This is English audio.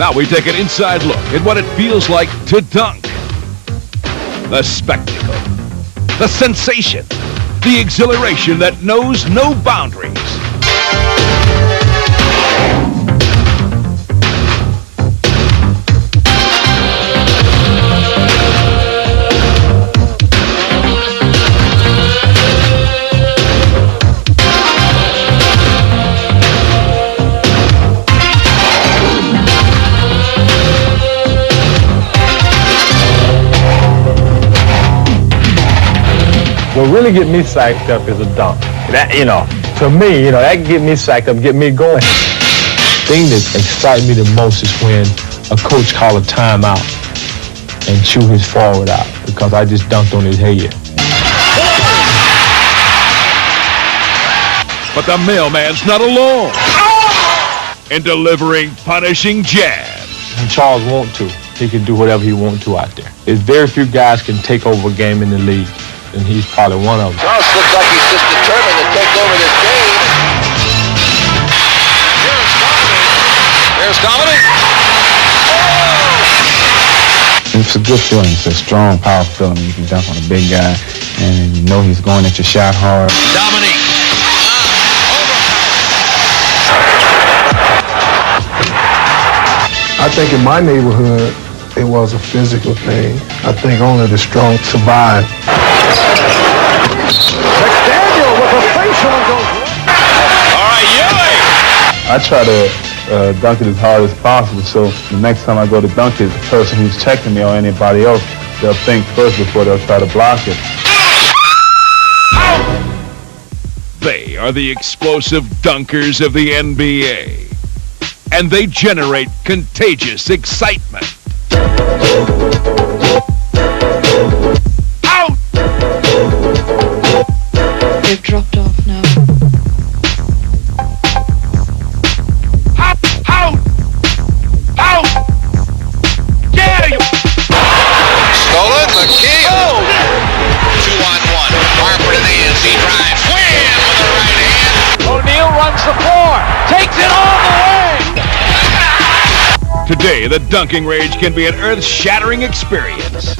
Now we take an inside look at what it feels like to dunk. The spectacle, the sensation, the exhilaration that knows no boundaries. What really get me psyched up is a dunk. That, to me, that get me psyched up, get me going. The thing that excites me the most is when a coach call a timeout and chew his forward out because I just dunked on his head. But the mailman's not alone in delivering punishing jabs. And Charles wants to. He can do whatever he wants to out there. There's very few guys can take over a game in the league. And he's probably one of them. Charles looks like he's just determined to take over this game. Here's Dominic. Oh! It's a good feeling. It's a strong, powerful feeling. You can dunk on a big guy, and you know he's going at your shot hard. Dominic. I think in my neighborhood, it was a physical thing. I think only the strong survive. McDaniel with a facial and goes. All right, Ewing. I try to dunk it as hard as possible, so the next time I go to dunk it, the person who's checking me or anybody else, they'll think first before they'll try to block it. They are the explosive dunkers of the NBA. And they generate contagious excitement. Out! They've dropped off now. Out! Out! Out! Yeah! You... Stolen, McKee. Oh! 2-on-1. Harper to the end. He drives. Wham! With the right hand. O'Neal runs the floor. Takes it all the way. Today, the dunking range can be an earth-shattering experience.